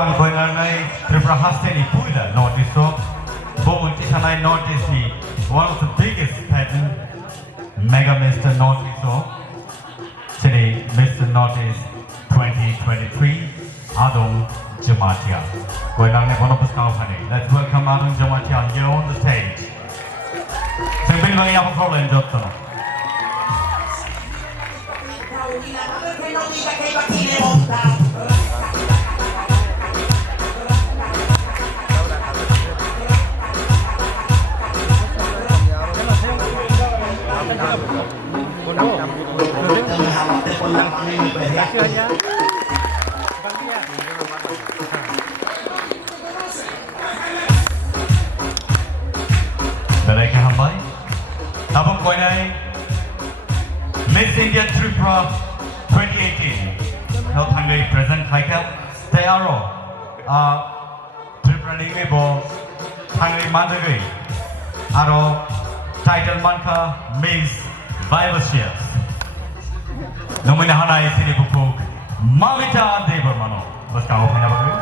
Kawan koinanai Tripura hasteni puida Northeast so Bomun tisanai Northeast ni one of the biggest pageant Mega Mr. Northeast so Today Mr. Northeast 2023 Adong Jamatia. Koinanai one of the company. Let's welcome Adong Jamatia here on the stage. Sembili bagi apa kau lain jatuh? Tabung koinai Miss India Tripura 2018 no thangai present haika they are Tripura ni bo thangai mandagai aro title manka Miss Vivacious nomina hanai sini bupuk MAMITA DEBBARMA baskau phana bagai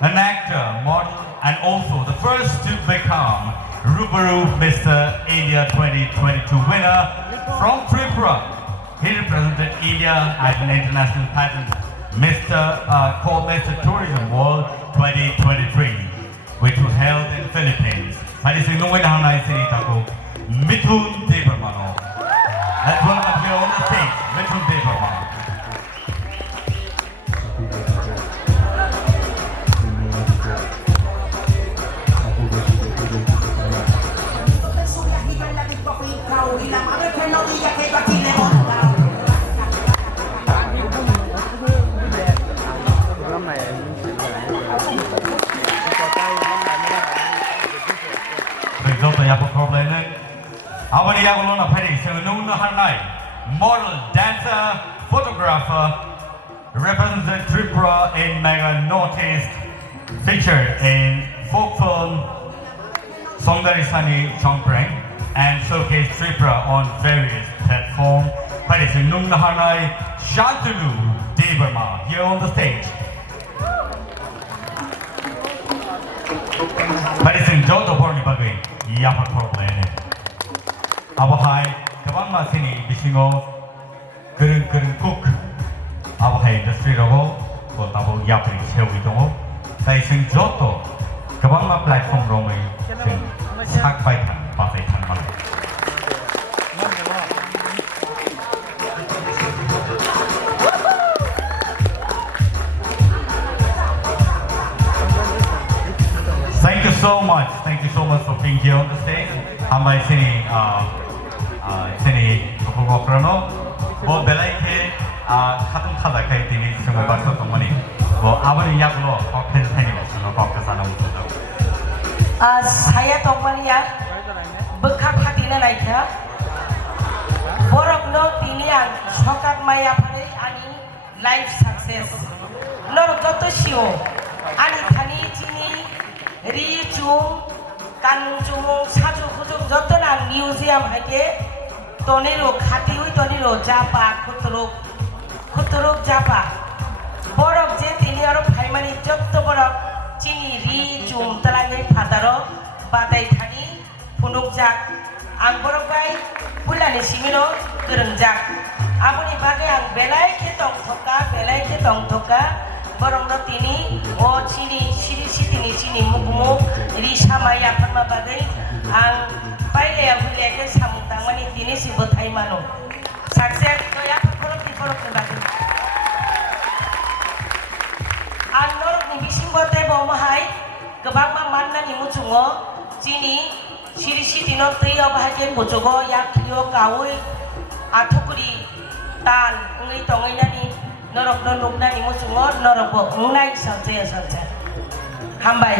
an actor, model, and also the first to become Rubaru Mr. India 2022 winner from Tripura. He represented India at an international pageant called Mr. Tourism World 2023, which was held in the Philippines. Hari sing nunggu dah nai sini taku MITHUN DEBBARMA. Let's welcome here on the stage MITHUN DEBBARMA. Model, dancer, photographer, represented Tripura in Mega Northeast, featured in folk film Songdarisani Songprang and showcased Tripura on various platforms. Padising Nung Nahanai Shantulu DEBBARMA here on the stage. Padising Jodo Borni Bagay Yapa Korplane. Abahai Kabang Masini Bisingo Kurung Cook Abahai industry robo Kotabo Yapri Sewi Dongo Padising Joto Kabang platform Romi Sing Sak Baitan Pasai Tan Malay. Thank you so much. Thank you so much for being here on the stage. Hambai sini sini Kokborok Song. Bo belai ke khatung khada kai tini semua bahasa tomani. Bo abang yang lo orchestar ni bahasa orchestar nama tu. Saya tomani ya bekak hati na naiknya. Borok no pilihan sokat maya pada ani life success. Lor joto sio ani thani cini ri chung kan chung saju kujung joto na museum hake tonero khati hui tonero japa kuturuk japa borok je tini aro phaimani joto borok cini ri chung talangai phataro batai thani punuk jak ang borok bai pulani simino gerungjak aboni bagai ang belai ke tong thoka borong no tini o cini siri cini mukmu ri samaya pharma bagai ang paile ya hulia ke samung tangmani tini si bothai mano success to ya porok ke bagai ang norok ni bising botai bo mahai kebang ma manna ni mucungo cini siri tino trio bahagian bojogo ya kio kaui athukuri tan ngai tongai nani norok no nukna ni mucungo norok bo ngai saja hambai